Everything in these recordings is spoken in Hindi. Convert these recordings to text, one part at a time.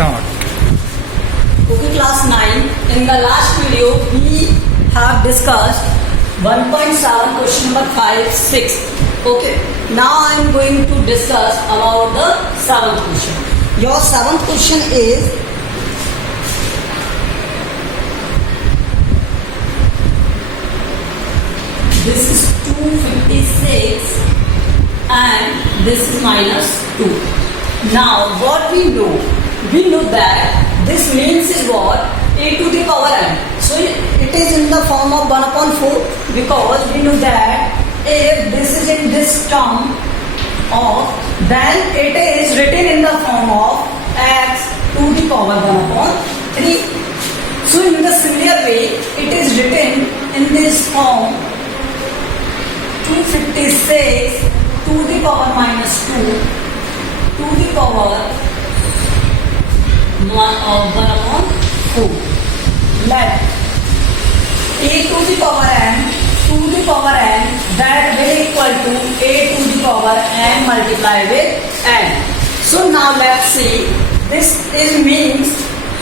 start. Okay, class 9. In the last video, we have discussed 1.7, question number 5, 6. Okay, now I am going to discuss about the 7th question. Your 7th question is this is 256 and this is minus 2. Now what we know? We know that this means is what? A to the power n. So it is in the form of 1 upon 4 because we know that if this is in this term of, then it is written in the form of x to the power 1 upon 3. So in the similar way, it is written in this form 256 to the power minus 2 to the power 1 upon 4. Let a to the power n to the power n that will equal to a to the power n multiplied with n. So now let's see, this is means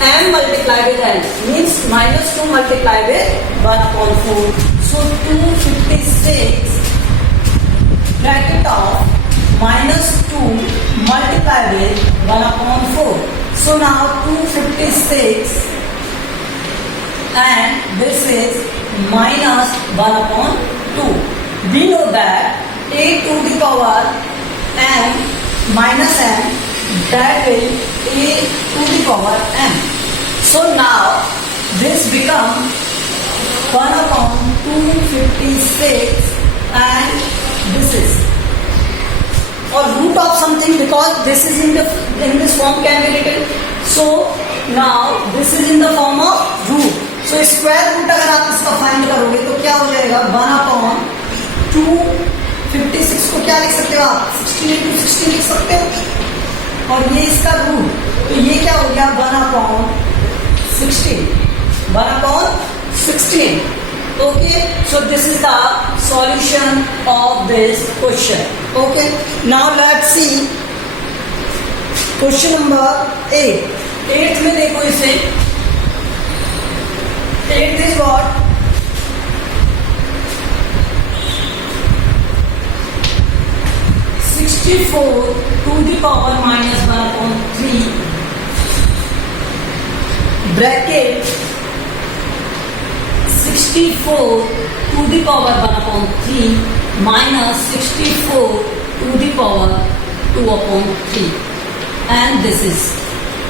m multiplied with n means minus 2 multiplied with 1 upon 4. So 256 bracket of minus 2 multiplied with 1 upon 4. So now 256 and this is minus 1 upon 2. We know that a to the power n minus n, that will a to the power n. So now this becomes 1 upon 256 and this is or root of something because this is in this form can be written. So now this is in the form of root. So square root अगर आप इसका फाइंड करोगे तो क्या हो जाएगा 1 अपॉन 256 को क्या लिख सकते हो आप 16 into 16 लिख सकते हो और ये इसका रूट तो ये क्या हो गया 1 upon 16 1 upon 16. Okay, so this is the solution of this question. Okay, now let's see question number 8. 8th में देखो इसे 8th is what? to the power minus 1 upon 3 bracket 64 to the power 1 upon 3 minus 64 to the power 2 upon 3 and this is.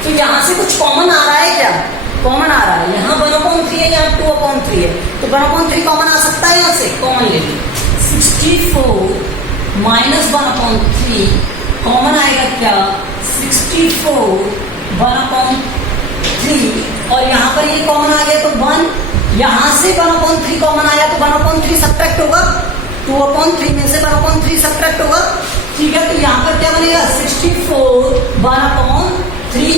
तो यहाँ से कुछ कॉमन आ रहा है क्या? कॉमन आ रहा है, यहाँ 1 upon 3 है, यहाँ 2 upon 3 है, तो 1 upon 3 कॉमन आ सकता है यहाँ से, कॉमन ले लीजिए 64 minus 1 upon 3 कॉमन आएगा क्या 64 1 upon 3 और यहाँ पर ये कॉमन आ गया तो 1 यहाँ से 1 upon 3 कॉमन आया तो 1 upon 3 सब्ट्रैक्ट होगा 2 upon 3 में से 1 upon 3 सब्ट्रैक्ट होगा. ठीक है, तो यहाँ पर क्या बनेगा 64 1 upon 3.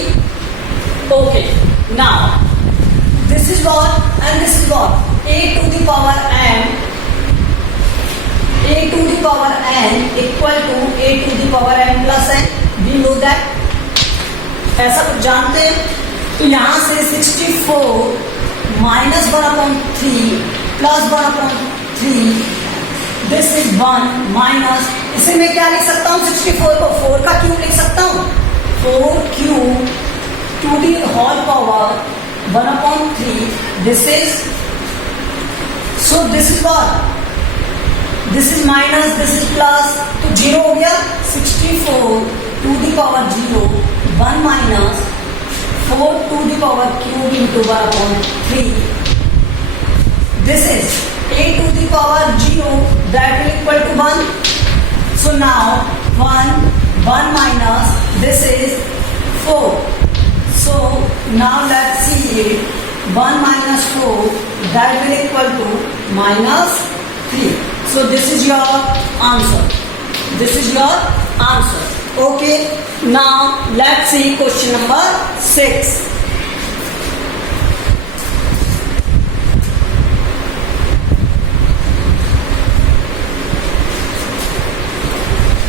Okay, now this is what and this is what a to the power n equal to a to the power n plus n. We know that, ऐसा कुछ जानते हैं. तो यहाँ से 64 minus 1 upon 3 plus 1 upon 3 this is 1 minus, इसे मैं क्या लिख सकता हूँ 64 को 4 का क्यूब लिख सकता हूँ 4 cube to the whole power 1 upon 3 this is, so this is what, this is minus this is plus तो 0 हो गया 64 to the power 0 1 minus 4 to the power cube into 1 upon 3 this is a to the power 0 that will equal to 1. So now 1 minus this is 4. So now let's see it 1 minus 4 that will equal to minus 3. So this is your answer. This is your answer. Okay, now let's see question number 6.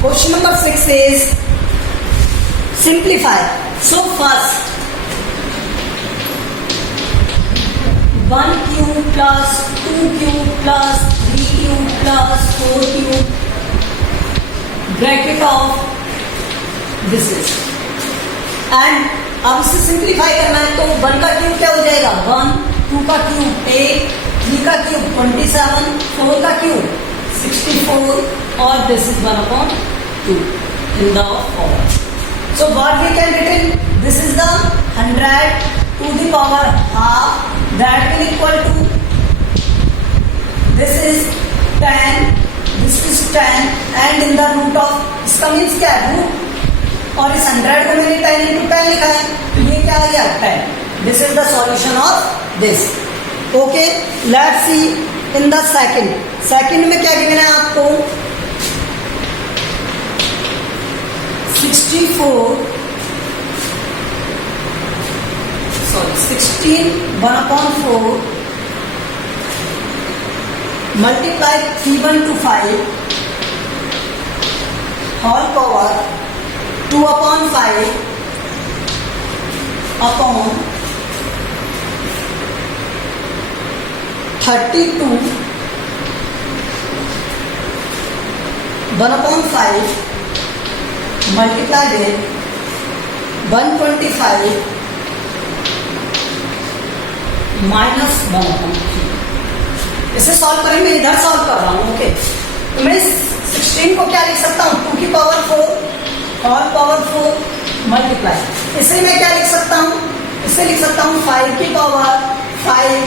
Question number 6 is simplify. So first 1 cube plus 2 cube plus 3 cube plus 4 cube bracket of this is and अब इसे सिंप्लीफाई करना है तो 1 का क्यूब क्या हो जाएगा 1, 2 का क्यूब 8, 3 का क्यूब 27, 4 का क्यूब 64 और this is 1/2 in the form. So what we can written, this is the 100 to the power half, that will equal to, this is 10, this is 10 and in the root of, इसका मीन्स क्या है रूट, और इस 100 को मैंने 10 into 10 लिखा है तो ये क्या आ गया 10. This is the solution of this. Okay, let's see in the second. Second में क्या गिवन है आपको 16 1/4 multiply 3/5 whole power 2/5 upon 32 1/5 multiply with 125 minus 1/3. इसे सॉल्व करें, मैं इधर सॉल्व कर रहा हूं. ओके, तो मैं 16 को क्या लिख सकता हूं 2 की पावर 4 और पावर 4 मल्टीप्लाई. इसे मैं क्या लिख सकता हूं, इसे लिख सकता हूं 5 की पावर 5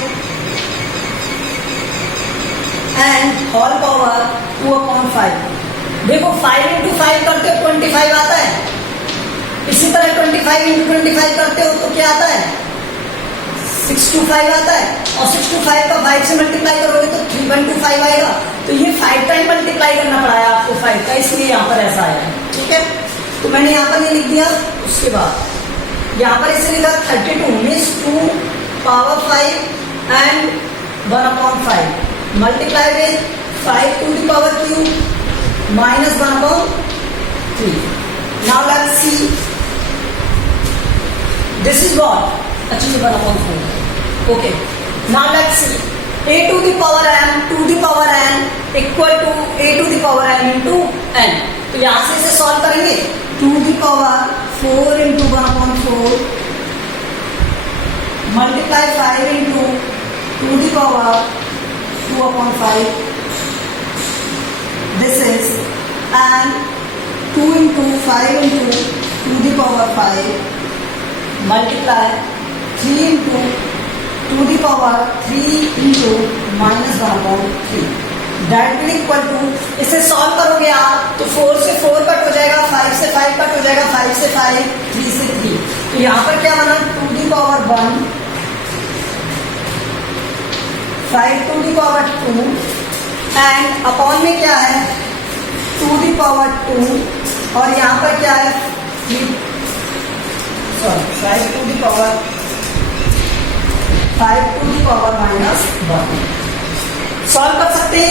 एंड होल पावर 2/5. देखो 5 into 5 करते हो 25 आता है. इसी तरह 25 into 25 करते हो तो क्या आता है 625 आता है. और 625 का 5 से मल्टीप्लाई करोगे तो 3/5 आएगा. तो ये 5 टाइम मल्टीप्लाई करना पड़ा है आपको 5 का, इसलिए यहाँ पर ऐसा आया है. ठीक है, तो मैंने यहाँ पर ये लिख दिया. उसके बाद यहाँ पर इसे लिखा 32 means 2 power 5 and 1/5 multiply with 5 to the power cube minus 1/3. Now let's see. This is what? Actually 1/4. Okay. Now let's see. A to the power n to the power n equal to a to the power n into n. तो यहाँ से इसे सॉल्व करेंगे. 2 the power 4 into 1/4 multiply 5 into 2 the power 2/5. This is and 2 into 5 into 2 the power 5 multiply 3 into 2 the power 3 into minus 1/3. That will equal to, इसे सॉल्व करोगे आप तो 4 से 4 कट हो जाएगा, 5 से 5 कट हो जाएगा, 5 से 5, 3 से 3. तो यहाँ पर क्या बना 2 the power 1 5 to the power 2 and upon में क्या है 2 the power 2 और यहाँ पर क्या है 5 to the power minus 1. Solve कर सकते हैं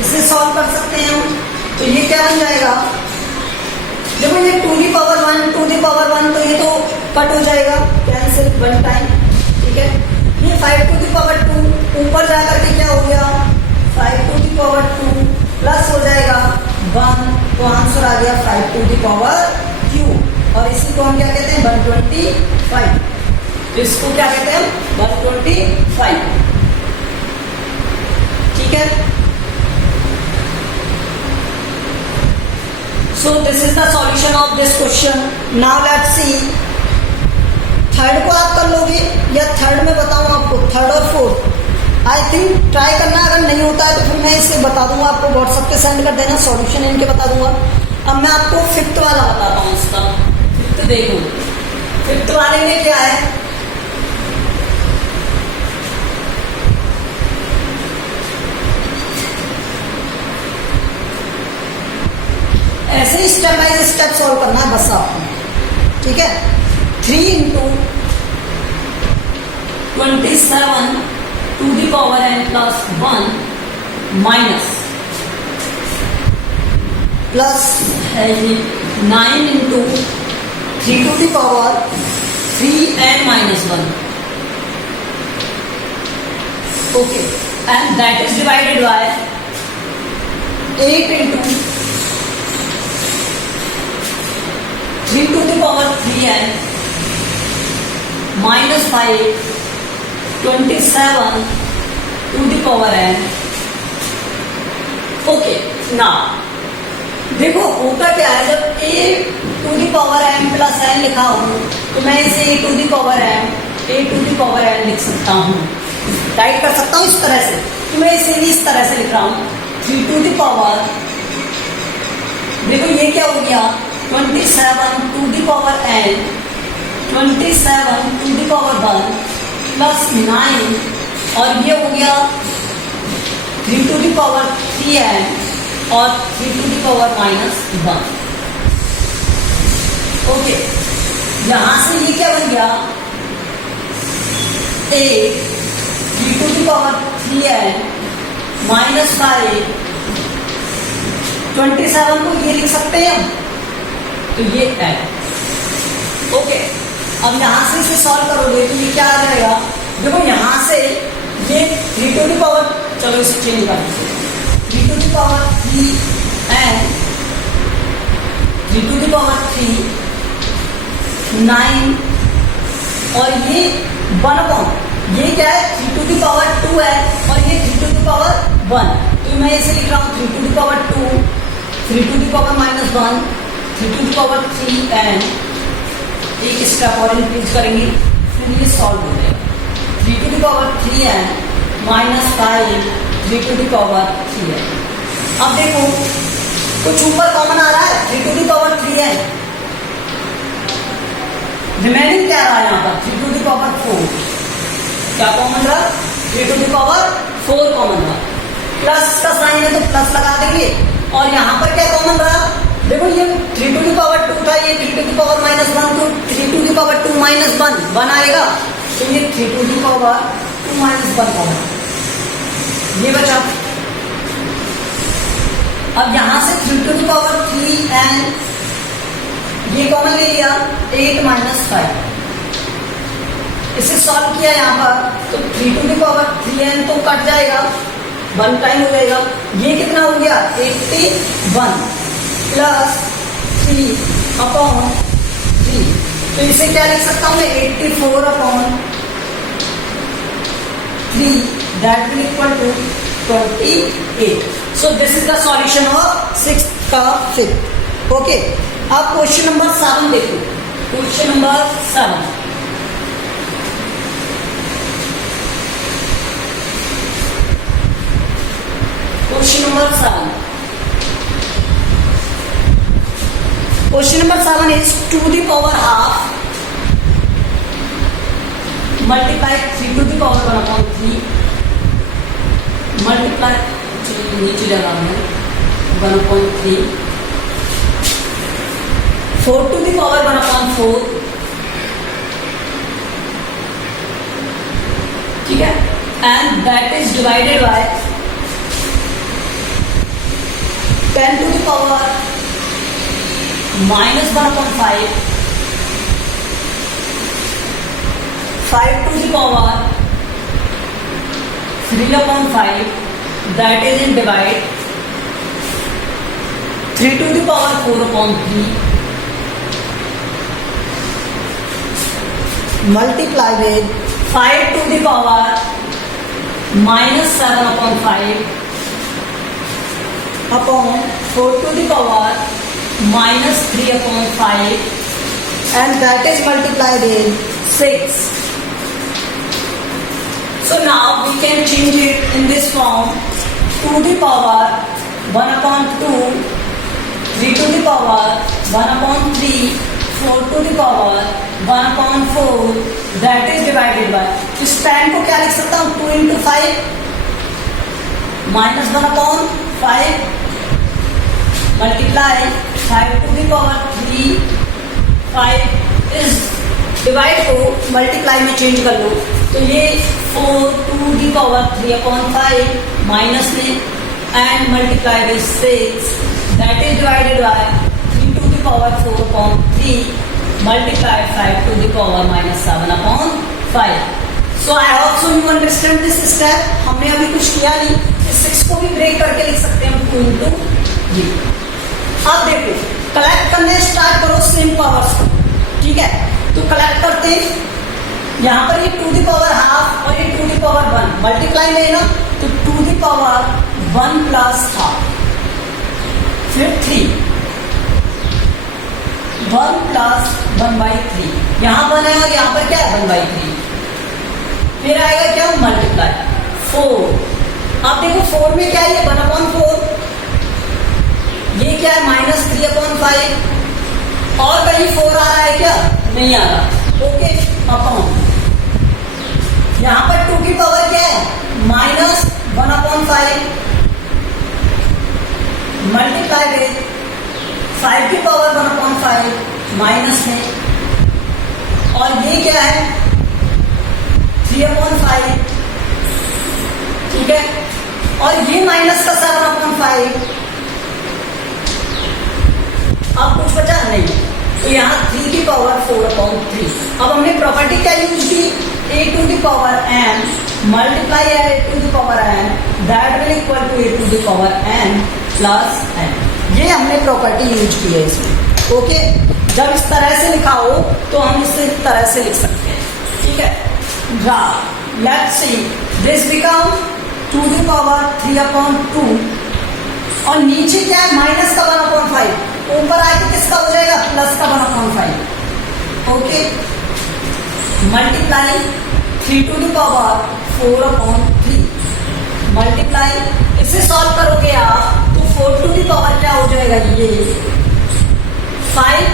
इसे सॉल्व कर सकते हैं हम. तो ये क्या बन जाएगा, देखो ये 2 the power 1 2 the power 1 तो ये तो कट हो जाएगा, कैंसिल 1 टाइम. ठीक है, ये 5 to the power 2 ऊपर जाकर के क्या हो गया 5 to the power 2 प्लस हो जाएगा 1, तो आंसर आ गया 5 to the power क्यूब. और इसी को हम क्या कहते हैं 125. तो इसको क्या कहते हैं 125. ठीक है, so this is the solution of this question. Now let's see. Third को आप कर लोगे या थर्ड में बताऊं आपको, थर्ड और फोर्थ आई थिंक ट्राई करना. अगर नहीं होता है तो फिर मैं इसे बता दूंगा आपको, व्हाट्सएप पे सेंड कर देना, सॉल्यूशन इनके बता दूंगा. अब मैं आपको फिफ्थ वाला बताता हूँ. इसका फिफ्थ देखो, फिफ्थ वाले में क्या है ऐसे ही स्टेप बाय स्टेप सॉल्व करना है बस आपको. ठीक है, 3 into 27 to the power n plus 1 minus plus है ये 9 into 3 to the power 3n minus 1. Okay, and that is divided by 8 into 3 to the power 3n minus 5, 27 to the power n. Okay ना देखो होता क्या है, जब a to the power m plus n लिखा हूं तो मैं इसे a to the power n लिख सकता हूं, राइट कर सकता हूं इस तरह से। तो मैं इसे इस तरह से लिख रहा हूं 3 टू दी पावर, देखो ये क्या हो गया 27 to the power n, 27 to the power 1 plus 9, और ये हो गया 3 टू दी पावर 3n और 3 to the power minus 1। Okay, यहां से ये क्या बन गया a 3 to the power 3n minus 5, 27 को ये लिख सकते हैं हम, तो ये है। ओके, अब यहां से इसे सॉल्व करोगे तो ये क्या आ जाएगा, देखो यहां से ये 3 टू दी पावर, चलो इसे चेंज कर दीजिए, 3 to the power 3n, 3 to the power 3, 9, और ये 1/, ये क्या है 3 टू दी पावर 2 है, और ये 3 टू दी पावर 1, तो मैं इसे लिख रहा हूँ 3 to the power 2, 3 to the power minus 1, 3 to the power 3n, एक स्टेप और इंक्रीज करेंगे फिर ये सॉल्व हो जाएगा। 3 to the power 3n minus 5, 3 to the power 3n। अब देखो कुछ ऊपर कॉमन आ रहा है 3 to the power 3n, remaining क्या रहा है यहाँ पर 3 टू दी पावर 4, क्या कॉमन रहा 3 टू दी पावर 4 कॉमन रहा, प्लस का साइन है तो प्लस लगा देंगे, और यहाँ पर क्या कॉमन रहा, देखो ये 3 टू दी पावर 2 था, ये 3 टू दी पावर माइनस 1 तो 3 टू दी पावर 2 माइनस 1 आएगा, तो ये 3 टू दी पावर 2 माइनस 1 होगा, ये बचा। अब यहां से 3 टू दी पावर 3n ये कॉमन ले लिया, 8 माइनस 5, इसे सॉल्व किया यहाँ पर तो 3 टू दी पावर 3n तो कट जाएगा, 1 टाइम हो जाएगा, ये कितना हो गया 81 प्लस 3 अपॉन 3, तो इसे क्या लिख सकता हूं मैं 84 upon 3, that will equal to 28. So this is the solution of 6th का 5th. Okay. अब क्वेश्चन नंबर 7 देखो, question number 7, question number 7, question number 7 is 2 to the power half multiply 3 to the power 1 upon 3 multiply, नीचे लगा मैं 1 upon 3, 4 to the power 1 upon 4, ठीक है, and that is divided by 10 to the power minus 1 upon 5, 5 to the power 3 upon 5, that is in divide 3 to the power 4 upon 3 multiply with 5 to the power minus 7 upon 5 upon 4 to the power minus 3 upon 5, and that is multiplied in 6. So now we can change it in this form, 2 to the power 1 upon 2, 3 to the power 1 upon 3, 4 to the power 1 upon 4, that is divided by, इस 10 को क्या लिख सकता हूँ 2 into 5 minus 1 upon 5 multiply 5 to the power 3, 5 is divide को मल्टीप्लाई में चेंज कर लो तो ये 4 to the power 3 upon 5 minus में and multiply with 6 that is divided by 3 to the power 4 upon 3 multiply 5 to the power minus 7 upon 5. So I hope so you understand this step. हमने अभी कुछ किया नहीं, इस 6 को भी ब्रेक करके लिख सकते हैं हम 2 into ये। अब देखो कलेक्ट करने स्टार्ट करो सेम पावर्स को, ठीक है? तो कलेक्ट करते हैं, यहाँ पर ये 2 दी पावर हाफ और ये 2 दी पावर 1 मल्टीप्लाई में है ना, तो 2 दी पावर 1 प्लस हाफ, फिर 3 1 प्लस 1/3, यहाँ 1 है और यहाँ पर क्या है 1/3, फिर आएगा क्या मल्टीप्लाई 4। अब देखो 4 में क्या है ये 1/4, ये क्या है -3/5, और कहीं 4 आ रहा है क्या? नहीं आ रहा। ओके अपॉन यहाँ पर 2 की पावर क्या है -1/5 मल्टीप्लाई विद 5 की पावर 1/5 माइनस में, और ये क्या है 3/5, ठीक है? और ये माइनस का 7/5, अब कुछ बचा नहीं, तो यहाँ 3 की पावर 4/3। अब हमने प्रॉपर्टी क्या यूज की, a to the power n multiply a to the power n that will equal to a to the power n plus n। ये हमने प्रॉपर्टी यूज की है इसमें। ओके, जब इस तरह से लिखा हो तो हम इसे इस तरह से लिख सकते हैं, ठीक है? Let's see this become 2 to the power 3/2, और नीचे क्या है माइनस का 1/5, ऊपर आके किसका हो जाएगा प्लस का 1/5। Okay, multiply 3 to the power 4/3 multiply, इसे सॉल्व करोगे आप तो 4 to the power क्या हो जाएगा ये 5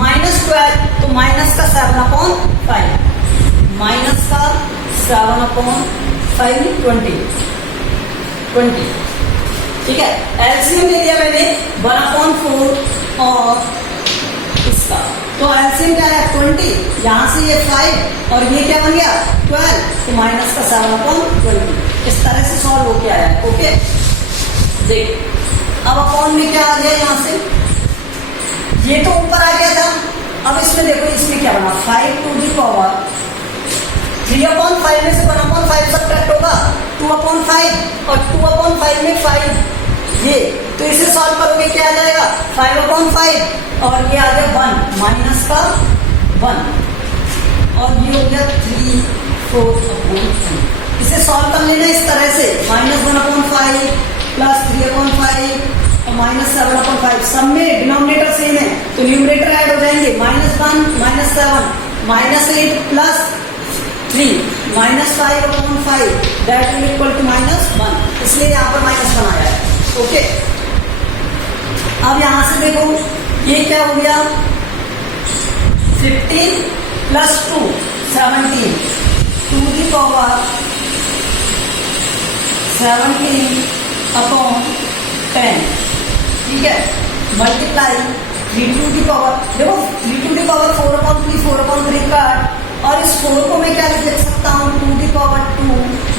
माइनस 12, तो माइनस का 7/5, माइनस का 7/5 20, ठीक है? एलसीएम ले लिया मैंने 1/4 और इसका, तो एलसीएम क्या है 20, यहाँ से ये 5 और ये क्या बन गया 12, तो माइनस का 7/20। इस तरह से सॉल्व हो के आया। ओके, देख अब अपॉन में क्या आ गया, यहाँ से ये तो ऊपर आ गया था, अब इसमें देखो इसमें क्या बना 5 to the power 3/5 में से 1/5 सब्ट्रैक्ट होगा 2/5, और 2/5 में 5 ये, तो इसे सॉल्व करोगे क्या आ जाएगा 5/5, और ये आ गया 1 माइनस का 1, और ये हो गया 3/4/3। इसे सॉल्व कर लेना इस तरह से -1/5 प्लस 3/5 और -7/5, सब में डिनोमिनेटर सेम है तो न्यूमरेटर ऐड हो जाएंगे, -1 -7 -8 plus 3 -5/5 that will equal to -1, इसलिए यहाँ पर -1 आया है। ओके, अब यहाँ से देखो ये क्या हो गया 15 प्लस 2 17 2 की पावर 17/10, ठीक है? मल्टीप्लाई 3 to the power, देखो 3 to the power 4/3 4/3 का, और इस 4 को मैं क्या लिख सकता हूँ 2 to the power 2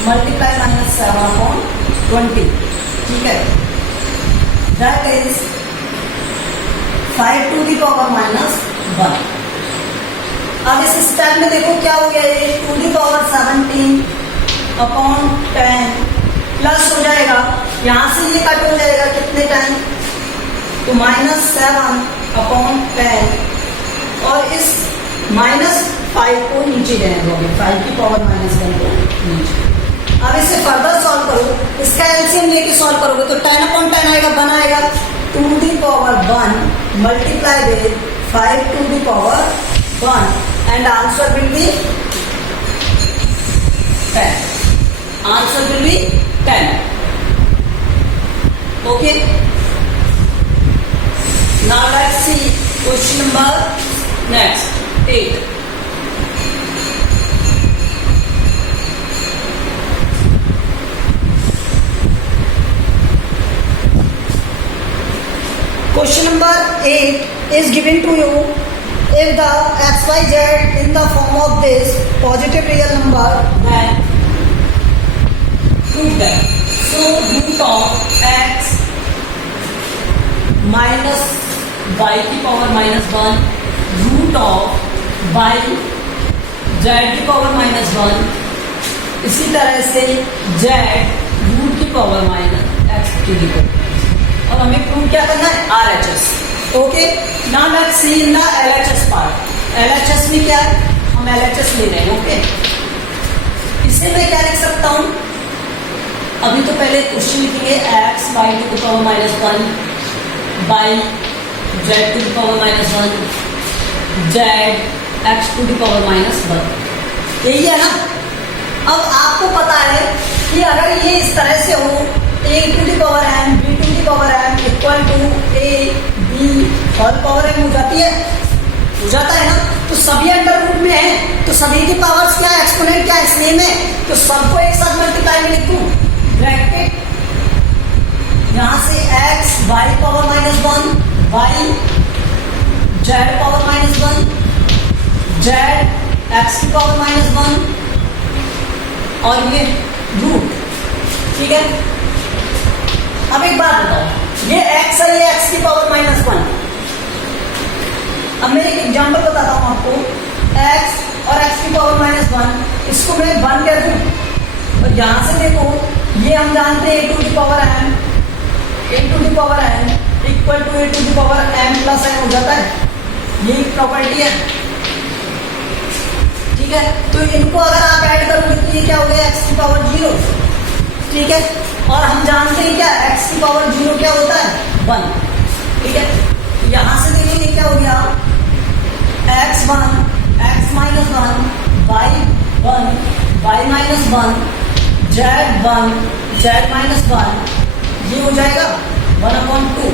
मल्टीप्लाई -7/20, ठीक है? That is 5 to the power -1। अब इस स्टेप में देखो क्या हो गया, ये 2 to the power 17/10 प्लस हो जाएगा, यहाँ से ये कट हो जाएगा कितने टाइम, तो -7/10, और इस -5 को नीचे रहने दोगे, 5 की पावर -10 को नीचे। अब इसे फर्दर सॉल्व करो, इसका एलसीएम लेके सॉल्व करोगे तो 10/10 आएगा, 1 आएगा, 2 to the power 1 multiply with 5 to the power 1 and answer will be 10। Answer will be 10। Okay, now let's see question number next 8। Question number 8 is given to you, if the xyz in the form of this positive real number, then prove that. So root of x minus y की power -1 root root of by z की पावर माइनस 1, इसी तरह से जेड रूट की पावर माइनस एक्स की पावर, और हमें प्रूव क्या करना है, RHS। Okay, now let's see in the LHS part. LHS में क्या है, हम LHS ले रहे हैं। ओके, इसे मैं क्या लिख सकता हूं, अभी तो पहले क्वेश्चन लिखेंगे x बाई टू की power minus 1 by Z two की power minus 1 Z X two की पावर माइनस 1, यही है ना। अब आपको पता है कि अगर ये इस तरह से हो, a to the power n b to the power n equal to a b whole power n हो जाती है, हो जाता है ना। तो सभी अंडर रूट में है, तो सभी की पावर्स क्या है, एक्सपोनेंट क्या है, सेम है, तो सबको एक साथ मल्टीप्लाई में लिख दूं, ब्रैकेट यहां से x by power minus 1 by Z power minus 1 Z x की पावर माइनस 1 और ये रूट, ठीक है। अब एक बात बताओ, ये x है, ये x की पावर माइनस 1। अब मैं एक एग्जांपल बताता हूं आपको, x और x की पावर माइनस 1, इसको मैं 1 कर दूं, और यहां से देखो ये हम जानते हैं a to the power n, a to the power n equal to a to the power m plus n हो जाता है, ये प्रॉपर्टी है, ठीक है। तो इनको अगर आप ऐड करोगे तो ये क्या हो गया, x की पावर 0, ठीक है। और हम जानते हैं क्या, x की पावर 0 क्या होता है, 1, ठीक है। यहां से देखो ये क्या हो गया, x1 x minus 1 by 1 by minus 1 z1 z minus 1, ये हो जाएगा 1/2।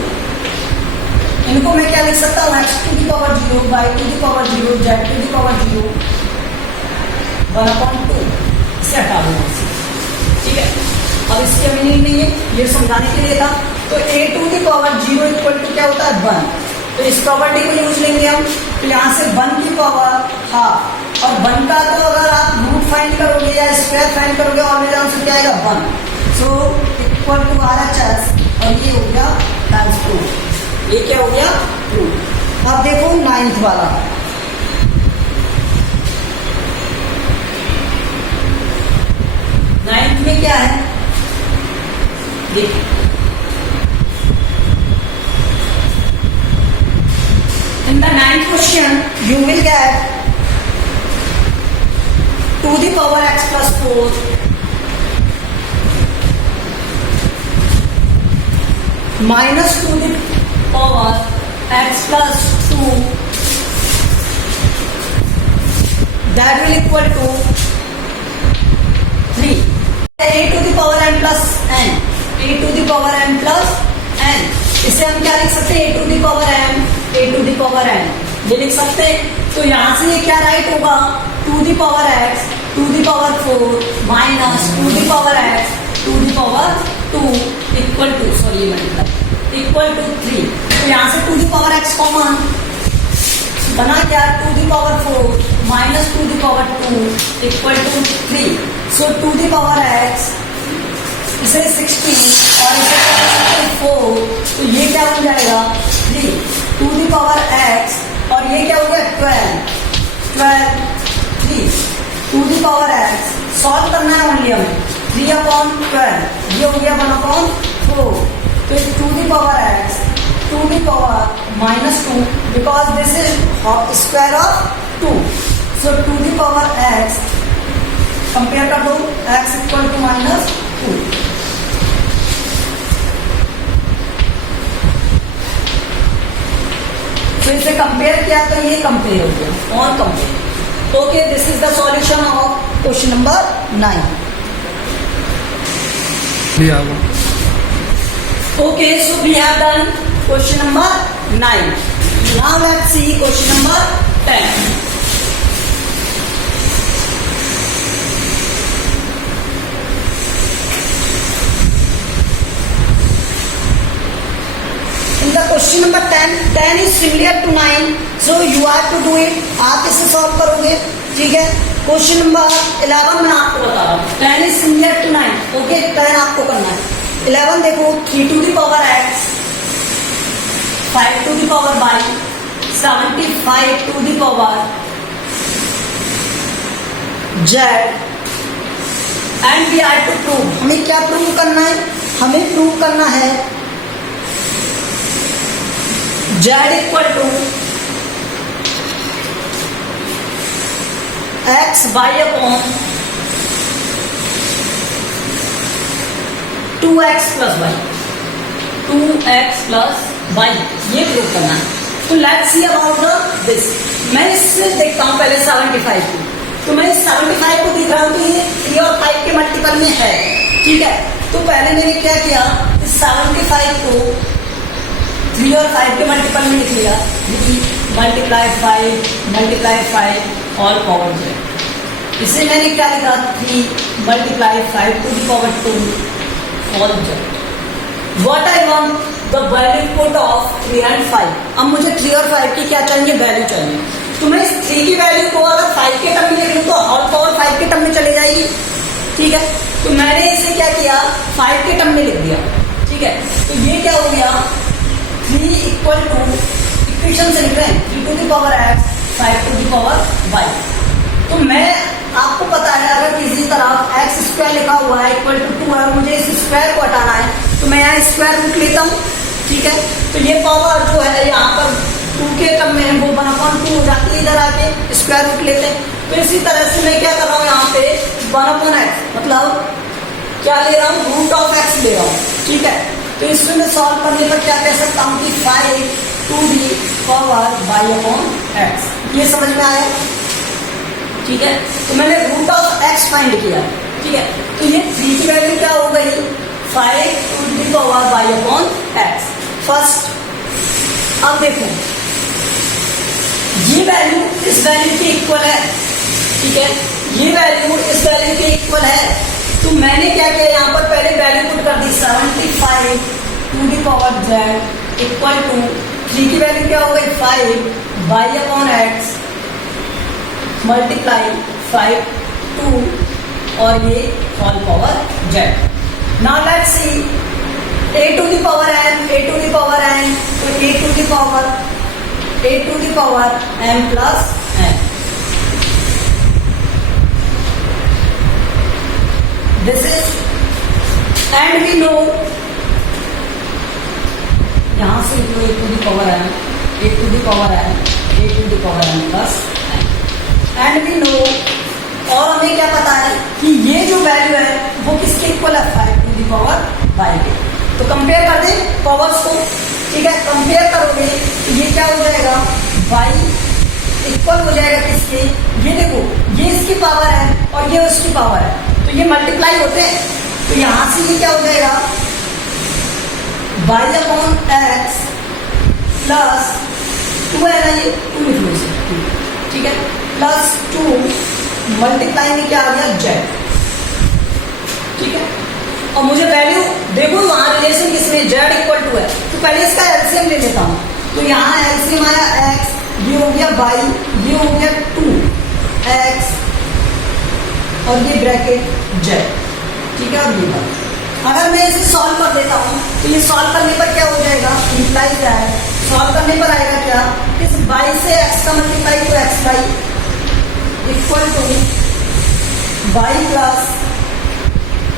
इनको मैं क्या लिख सकता हूँ, x to the power 0 by to the power 0 z to the power 0 1/2, इसे हटा दूंगा, ठीक है। अब इसके मीनिंग नहीं है, ये समझाने के लिए था। तो a to the power 0 equal to क्या होता है, 1, तो इस प्रॉपर्टी को यूज लेंगे हम। तो यहाँ से 1 की पावर हाफ, और 1 का तो अगर आप रूट फाइंड करोगे या स्क्वायर फाइंड करोगे, और मेरे आंसर क्या आएगा, 1, सो इक्वल टू RHS, और ये हो गया टाइम्स 2, ये क्या हो गया 2। अब देखो 9th वाला, में क्या है, देखिए in the 9th question you will get 2 the power x plus 4 minus 2 the power x plus 2, that will equal to 3। a to the power n plus n, a to the power n plus n, इसे हम क्या लिख सकते हैं, a to the power m, a to the power n, ये लिख सकते हैं। तो यहां से ये क्या राइट होगा, 2 the power x to the power 4 minus 2 the power x to the power 2 equal to, sorry multiply, equal to 3। तो यहां से 2 the power x कॉमन बना क्या, 2 the power 4 minus 2 the power 2 equal to 3। So 2 the power x, इसे 16 और इसे 4, तो ये क्या बन जाएगा 3, 2 the power x, और ये क्या हो गया 12 3, 2 the power x, सॉल्व करना है ओनली हमें, 3/12, ये हो गया 1/4। तो 2 the power x, 2 the power -2, because this is square of 2, so 2 the power x, compare कर दो, x इक्वल टू -2। तो इसे कंपेयर किया तो ये कंपेयर हो गया, और compare. Okay, this is the solution of question number 9। Okay, so we have done question number 9। Now let's see question number 10। Question number 10 is similar to 9, so you have to do it, आप इसे सॉल्व करोगे, ठीक है। क्वेश्चन नंबर 11 में आपको बता रहा हूँ, 10 इज सिमिलर टू 9, ओके, 10 आपको करना है। 11 देखो, 3 to the power x, 5 to the power y, 75 to the power z and we are to prove, हमें क्या प्रूव करना है, हमें प्रूव करना है z equal to x y upon 2x plus y, 2x plus y, ये प्रूव करना है। तो लेट्स सी अबाउट दिस। मैं इससे देखता हूं पहले 75 को, तो मैं इस 75 को देख रहा हूं कि ये 3 और 5 के मल्टीपल में है, ठीक है। तो पहले मैंने क्या किया, इस 75 को 3 और 5 के मल्टीपल में लिख लिया, मल्टीप्लाई 5 ऑल पावर जेड। इसे मैंने क्या लिखा, 3 multiply 5 to the power 2 all z. What I want the value put of 3 and 5। अब मुझे 3 और 5 की क्या चाहिए, वैल्यू चाहिए। तो मैं इस 3 की वैल्यू को अगर 5 के टर्म में लिख लूँ तो ऑल पावर 5 के टर्म में चले जाएगी, ठीक है। तो मैंने इसे क्या किया, 5 के टर्म में लिख दिया, ठीक है। तो ये क्या हो गया, 3 इक्वल टू, इक्वेशन से लिख रहे हैं 3 to the power x 5 to the power y. तो मैं, आपको पता है अगर किसी तरफ एक्स स्क्वायर लिखा हुआ है इक्वल टू 2 है, मुझे इस स्क्वायर को हटाना है तो मैं यहाँ स्क्वायर रूट लेता हूँ, ठीक है। तो ये पावर जो है यहाँ पर 2 के टर्म में है वो 1/2 हो जाती है, इधर आके स्क्वायर रूट लेते हैं। तो इसी तरह से मैं क्या कर रहा हूँ यहाँ पे 1/x, मतलब क्या ले रहा हूँ, रूट ऑफ एक्स ले रहा हूँ, ठीक है। तो इसमें मैं सॉल्व करने पर क्या कह सकता हूँ कि 5 to the power y upon x, ये समझ में आया, ठीक है। तो मैंने रूट ऑफ एक्स फाइंड किया, ठीक है। तो ये 3 की वैल्यू क्या हो गई, 5 to the power y upon x first. अब देखो ये वैल्यू इस वैल्यू के इक्वल है, ठीक है, ये वैल्यू इस वैल्यू के इक्वल है। तो मैंने क्या किया, यहाँ पर पहले वैल्यू पुट कर दी 75 to the power z equal to 3 की वैल्यू क्या हो गई 5 वाई अपॉन एक्स मल्टीप्लाई 5 2 और ये all power z. Now let's see a to the power n, a to the power n, तो a to the power n plus n। This is, and we know, यहां से a to the power n, a to the power n, a to the power n plus n। And we know, और हमें क्या पता है कि ये जो वैल्यू है वो किसके इक्वल है, 5 टू दी पावर y के। तो कंपेयर कर दे पावर्स को, ठीक है। कंपेयर करोगे तो ये क्या हो जाएगा, y इक्वल हो जाएगा किसके, ये देखो ये इसकी पावर है और ये उसकी पावर है, तो ये मल्टीप्लाई होते हैं। तो यहां से ये क्या हो जाएगा, y अपॉन एक्स प्लस 2 है ना, ये 2 लिख लो इसे, ठीक है, प्लस 2 मल्टीप्लाई में क्या आ गया जेड, ठीक है। और मुझे वैल्यू देखो वहां रिलेशन किसमें, जेड इक्वल टू है, तो पहले इसका एलसीएम ले लेता हूं। तो यहाँ एलसीएम आया एक्स, ये हो गया वाई, ये हो गया 2x और ये ब्रैकेट जेड, ठीक है। और ये बात अगर मैं इसे सॉल्व कर देता हूँ तो ये सॉल्व करने पर क्या हो जाएगा, इंप्लाई क्या है, सॉल्व करने पर आएगा क्या, इस y से x का मल्टीप्लाई तो x y equal to y plus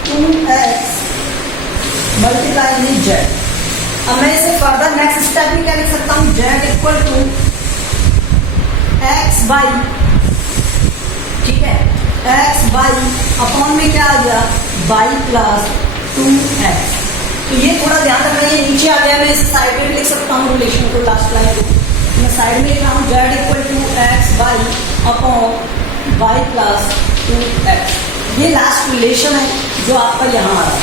2x multiply में जेड। अब मैं इसे फर्दर नेक्स्ट स्टेप में क्या लिख सकता हूँ, z equal to x y, ठीक है, एक्स वाई अपॉन में क्या आ गया, वाई प्लस 2x। तो ये थोड़ा ध्यान रखना, ये नीचे आ गया, मैं इसे साइड में लिख सकता हूँ रिलेशन को, लास्ट लाइन को मैं साइड में लिख रहा हूँ, z equal to x y upon y plus 2x। ये लास्ट रिलेशन है जो आपका यहाँ आ रहा है,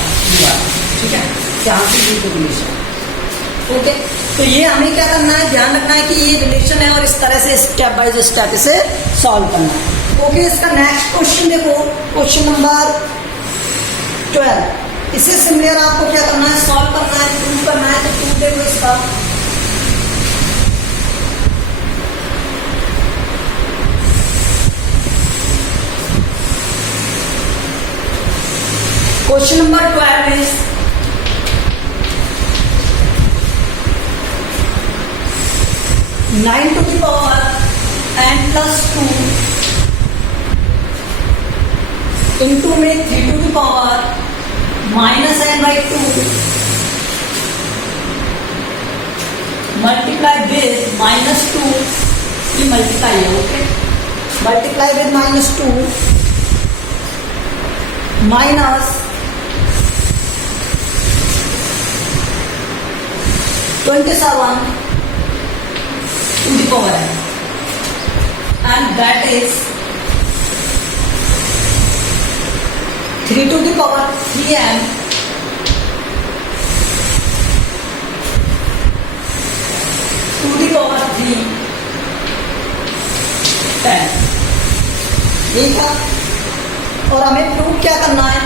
ठीक है, यहाँ से ये रिलेशन, ओके। तो ये हमें क्या करना है, ध्यान रखना है कि ये रिलेशन है और इस तरह से स्टेप बाय स्टेप इसे सॉल्व करना है, ओके। इसका नेक्स्ट क्वेश्चन देखो, क्वेश्चन नंबर 12। इसे सिमिलर आपको क्या करना है, सॉल्व करना है, प्रूव करना है। तो प्रूव देखो इसका, question number 12 is 9 to the power n plus 2 into में 3 to the power minus n by 2 multiply with minus 2 ये multiply है okay multiply with minus 2 minus 27 to the power n and that is 3 to the power 3n to the power 3 10 ठीक है और हमें प्रूव क्या करना है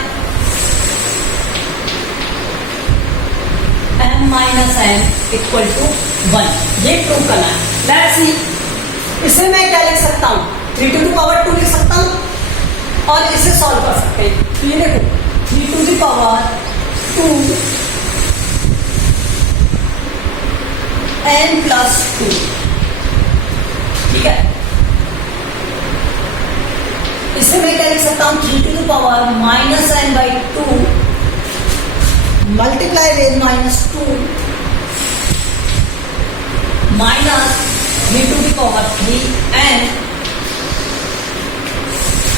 m minus n equal to 1 ये प्रूव करना है लेट्स सी इसे मैं क्या लिख सकता हूं 3 टू द पावर 2 लिख सकता हूं और इसे सॉल्व कर सकते हैं ये देखो 3 to the power 2 n plus 2 ठीक है इसे मैं क्या लिख सकता हूं 3 to the power minus n by 2 multiply with minus 2 minus 3 to the power 3n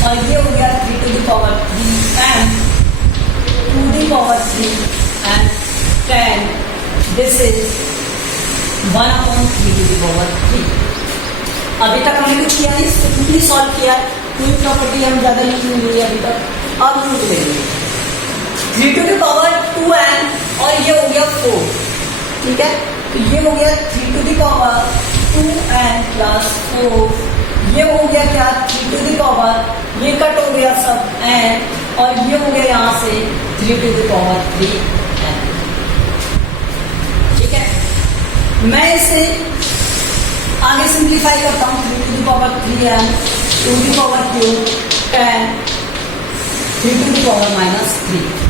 और ये हो गया 3 to the power 3n to the power 3 and 10 this is 1/3 to the power 3 अभी तक हमने कुछ किया नहीं सिंपली सॉल्व किया कोई प्रॉपर्टी हम ज्यादा यूज नहीं हुई अभी तक अब यूज लेंगे 3 टू द पावर 2n और ये हो गया 4 ठीक है तो ये हो गया 3 to the power 2n plus 4 ये हो गया क्या 3 टू द पावर ये कट हो गया सब n और ये हो गया यहाँ से 3 टू द पावर 3n ठीक है मैं इसे आगे सिंप्लीफाई करता हूँ 3 to the power 3n 2 to the power cube 10 3 to the power minus 3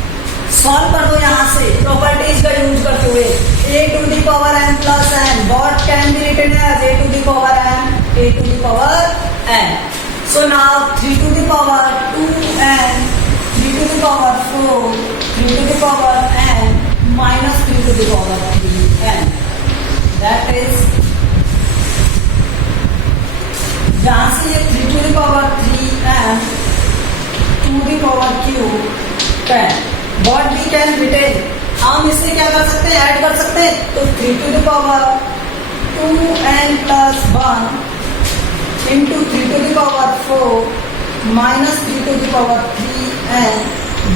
solve कर दो यहाँ से प्रॉपर्टीज का यूज करते हुए a to the power n plus n what can be written as a to the power n a to the power n so now 3 to the power 2n 3 to the power 4 3 to the power n minus 3 to the power 3n that is जहां से ये 3 to the power 3n 2 the power cube 10 what we can retain हम इससे क्या कर सकते हैं ऐड कर सकते हैं तो 3 to the power 2n plus 1 into 3 to the power 4 minus 3 to the power 3n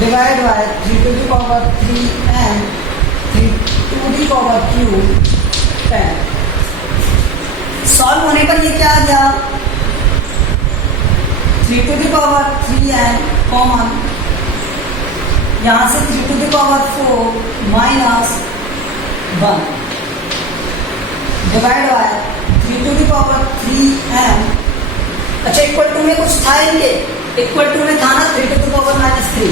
divided by 3 to the power 3n 3 to the power cube 10 solve होने पर ये क्या आ गया 3 to the power 3n common यहां से 3 to the power 4 minus 1 divide by 3 to the power 3n अच्छा इक्वल टू में कुछ था इनके इक्वल टू में था ना 3 to the power माइनस 3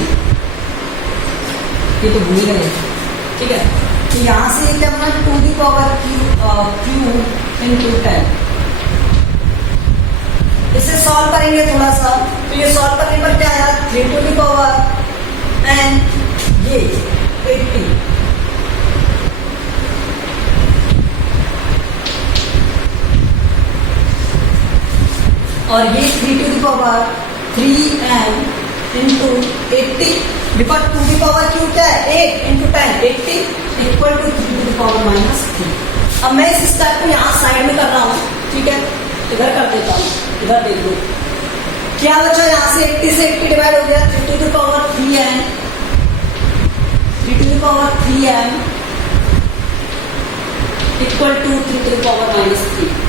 ये तो भूल गए ठीक है तो यहां से ये क्या बना 2 the power क्यूब into 10 इसे सॉल्व करेंगे थोड़ा सा तो ये सॉल्व करने पर क्या आया 3 to the power n ये 80 और ये 3 to the power 3n into 80 because 2 की पावर क्यों क्या है 8 into 10 80 equal to 3 to the power minus 3 अब मैं इस स्टेप को यहाँ साइड में कर रहा हूँ ठीक है इधर कर देता हूँ इधर देख लो क्या बचा यहाँ से 80 से 80 डिवाइड हो गया 3 to the power 3n 3 to the power 3n equal to 3 to the power minus 3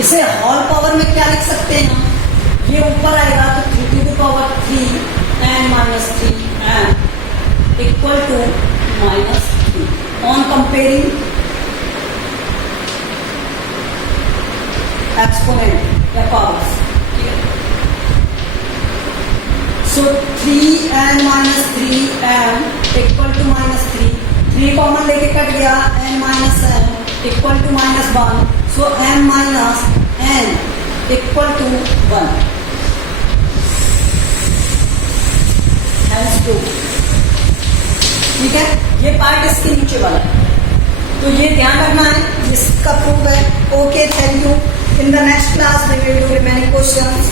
इसे होल पावर में क्या लिख सकते हैं हम ये ऊपर आएगा तो 3 to the power 3n minus 3n equal to minus 3 on comparing exponent या पावर्स ठीक है सो 3n minus 3n equal to minus 3 3 common लेके कट गया n minus n equal to -1 So m minus n equal to 1. Hence 2. ठीक है, ये पार्ट इसके नीचे वाला है, तो ये ध्यान रखना है, जिसका प्रूफ है. Okay, thank you. In the next class we will do remaining questions.